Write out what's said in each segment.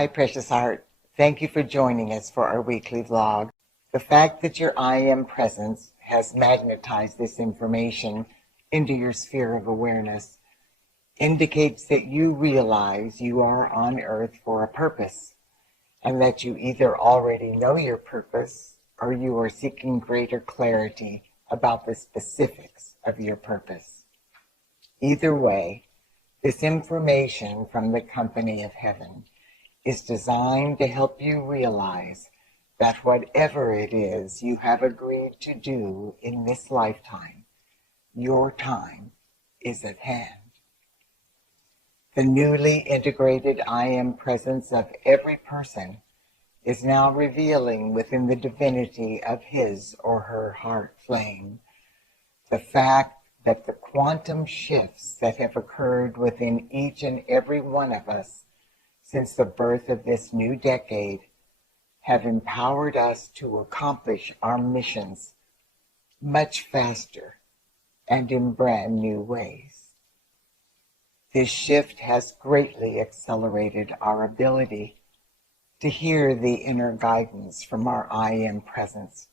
Hi, precious heart. Thank you for joining us for our weekly vlog. The fact that your I am presence has magnetized this information into your sphere of awareness indicates that you realize you are on earth for a purpose, and that you either already know your purpose or you are seeking greater clarity about the specifics of your purpose. Either way, this information from the company of heaven is designed to help you realize that whatever it is you have agreed to do in this lifetime, your time is at hand. The newly integrated I am presence of every person is now revealing within the divinity of his or her heart flame the fact that the quantum shifts that have occurred within each and every one of us since the birth of this new decade have empowered us to accomplish our missions much faster and in brand new ways. This shift has greatly accelerated our ability to hear the inner guidance from our I am presence,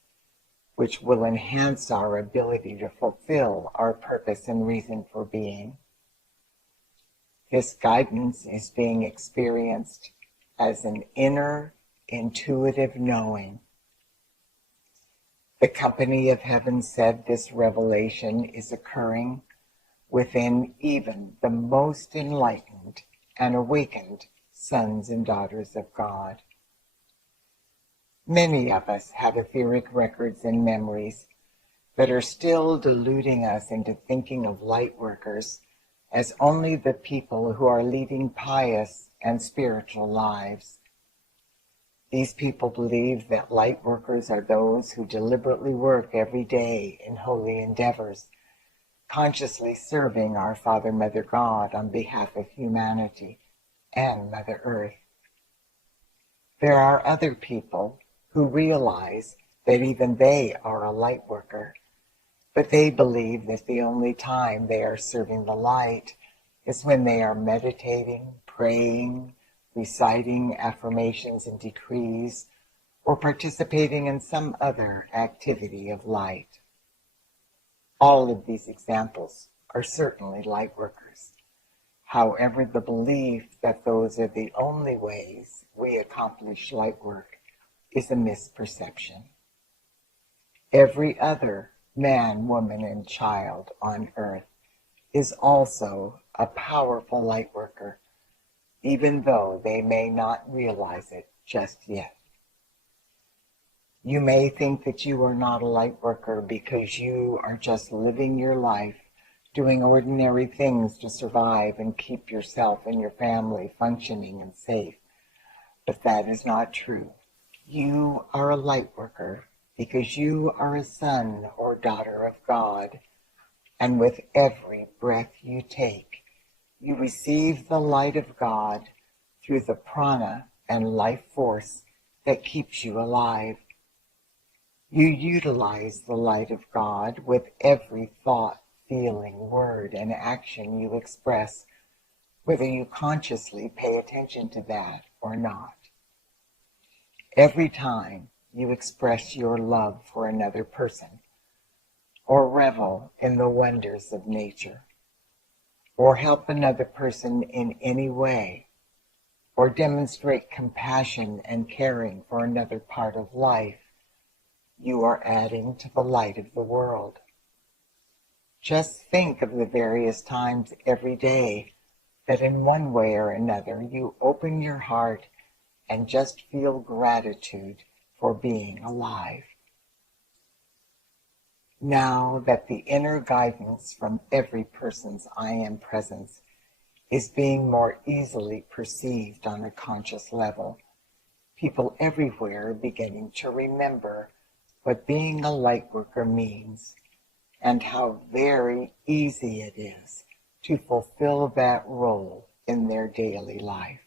which will enhance our ability to fulfill our purpose and reason for being. This guidance is being experienced as an inner, intuitive knowing. The company of heaven said this revelation is occurring within even the most enlightened and awakened sons and daughters of God. Many of us have etheric records and memories that are still deluding us into thinking of light workers as only the people who are leading pious and spiritual lives. These people believe that light workers are those who deliberately work every day in holy endeavors, consciously serving our Father, Mother God on behalf of humanity and Mother Earth. There are other people who realize that even they are a light worker, but they believe that the only time they are serving the light is when they are meditating, praying, reciting affirmations and decrees, or participating in some other activity of light. All of these examples are certainly light workers. However, the belief that those are the only ways we accomplish light work is a misperception. Every other man, woman, and child on earth is also a powerful light worker, even though they may not realize it just yet. You may think that you are not a light worker because you are just living your life, doing ordinary things to survive and keep yourself and your family functioning and safe. But that is not true. You are a light worker because you are a son or daughter of God, and with every breath you take, you receive the light of God through the prana and life force that keeps you alive. You utilize the light of God with every thought, feeling, word, and action you express, whether you consciously pay attention to that or not. Every time you express your love for another person, or revel in the wonders of nature, or help another person in any way, or demonstrate compassion and caring for another part of life, you are adding to the light of the world. Just think of the various times every day that in one way or another you open your heart and just feel gratitude for being alive. Now that the inner guidance from every person's I am presence is being more easily perceived on a conscious level, people everywhere are beginning to remember what being a light worker means and how very easy it is to fulfill that role in their daily life.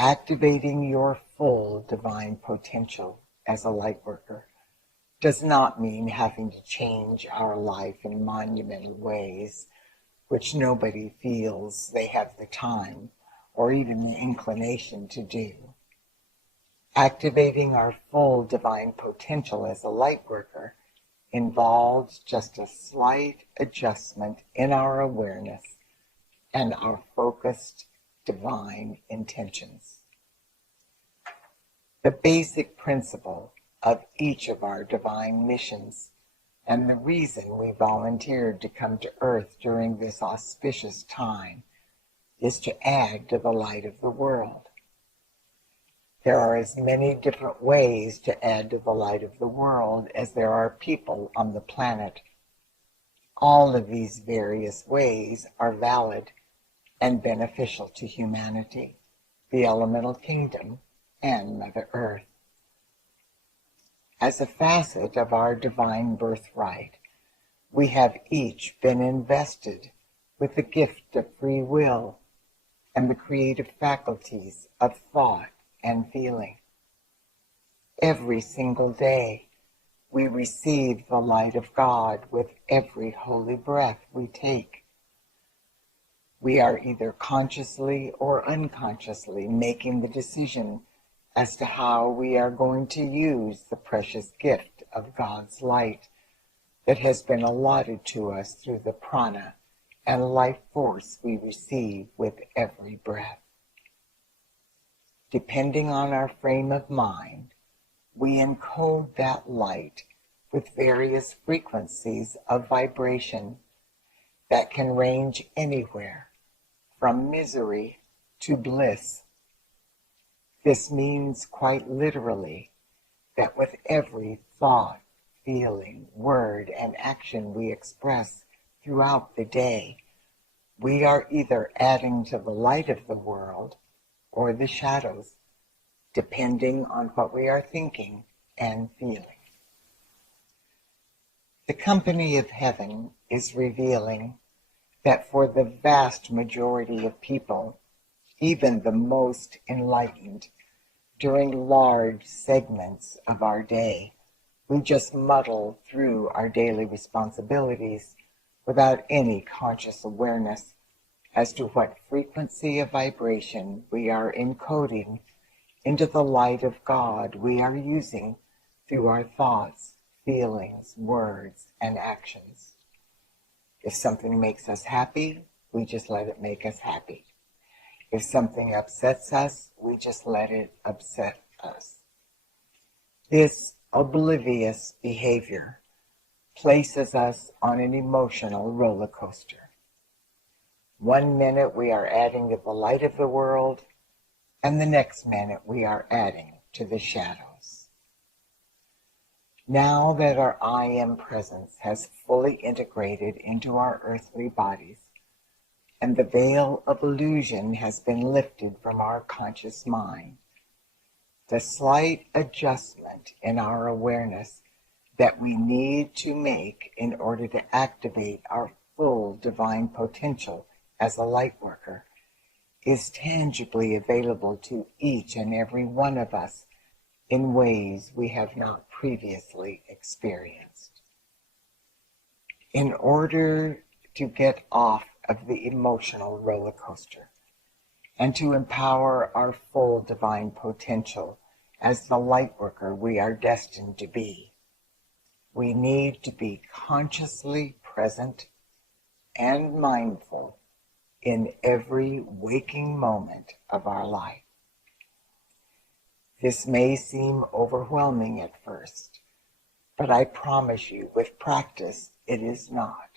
Activating your full divine potential as a light worker does not mean having to change our life in monumental ways, which nobody feels they have the time or even the inclination to do. Activating our full divine potential as a light worker involves just a slight adjustment in our awareness and our focused divine intentions. The basic principle of each of our divine missions and the reason we volunteered to come to Earth during this auspicious time is to add to the light of the world. There are as many different ways to add to the light of the world as there are people on the planet. All of these various ways are valid and beneficial to humanity, the elemental kingdom, and Mother Earth. As a facet of our divine birthright, we have each been invested with the gift of free will and the creative faculties of thought and feeling. Every single day, we receive the light of God with every holy breath we take. We are either consciously or unconsciously making the decision as to how we are going to use the precious gift of God's light that has been allotted to us through the prana and life force we receive with every breath. Depending on our frame of mind, we encode that light with various frequencies of vibration that can range anywhere from misery to bliss. This means quite literally that with every thought, feeling, word, and action we express throughout the day, we are either adding to the light of the world or the shadows, depending on what we are thinking and feeling. The company of heaven is revealing that for the vast majority of people, even the most enlightened, during large segments of our day, we just muddle through our daily responsibilities without any conscious awareness as to what frequency of vibration we are encoding into the light of God we are using through our thoughts, feelings, words, and actions. If something makes us happy, we just let it make us happy. If something upsets us, we just let it upset us. This oblivious behavior places us on an emotional roller coaster. 1 minute we are adding to the light of the world, and the next minute we are adding to the shadows. Now that our I Am presence has fully integrated into our earthly bodies, and the veil of illusion has been lifted from our conscious mind, the slight adjustment in our awareness that we need to make in order to activate our full divine potential as a light worker is tangibly available to each and every one of us in ways we have not previously experienced. In order to get off of the emotional roller coaster and to empower our full divine potential as the light worker we are destined to be, we need to be consciously present and mindful in every waking moment of our life. This may seem overwhelming at first, but I promise you, with practice, it is not.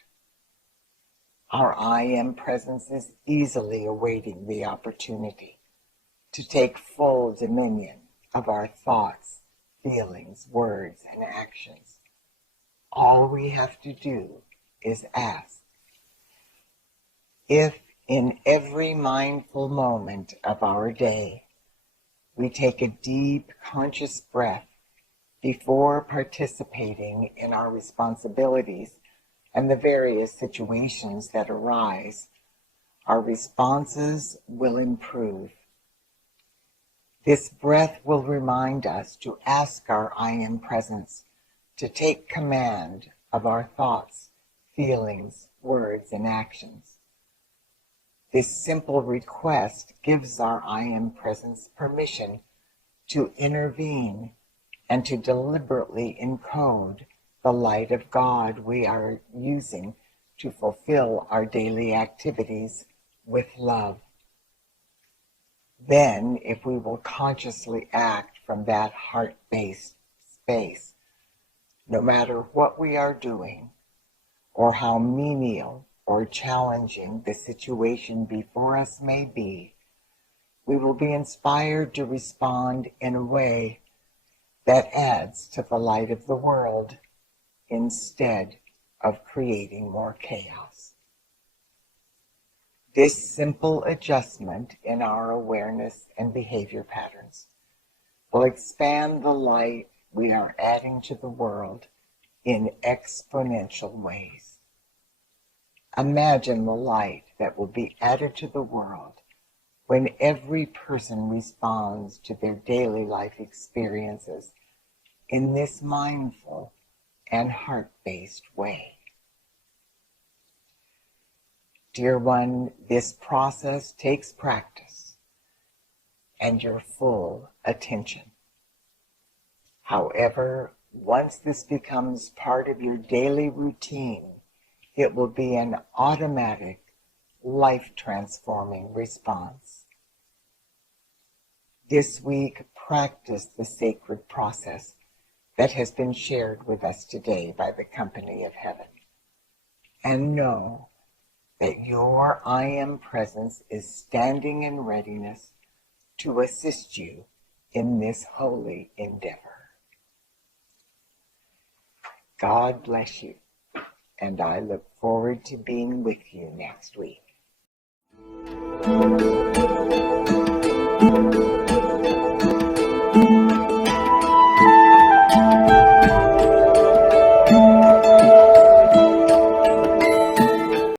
Our I Am presence is easily awaiting the opportunity to take full dominion of our thoughts, feelings, words, and actions. All we have to do is ask. If in every mindful moment of our day, we take a deep, conscious breath before participating in our responsibilities and the various situations that arise, our responses will improve. This breath will remind us to ask our I Am presence to take command of our thoughts, feelings, words, and actions. This simple request gives our I Am Presence permission to intervene and to deliberately encode the light of God we are using to fulfill our daily activities with love. Then, if we will consciously act from that heart-based space, no matter what we are doing or how menial or challenging the situation before us may be, we will be inspired to respond in a way that adds to the light of the world instead of creating more chaos. This simple adjustment in our awareness and behavior patterns will expand the light we are adding to the world in exponential ways. Imagine the light that will be added to the world when every person responds to their daily life experiences in this mindful and heart-based way. Dear one, this process takes practice and your full attention. However, once this becomes part of your daily routine, it will be an automatic, life-transforming response. This week, practice the sacred process that has been shared with us today by the company of heaven. And know that your I Am Presence is standing in readiness to assist you in this holy endeavor. God bless you, and I look forward to being with you next week.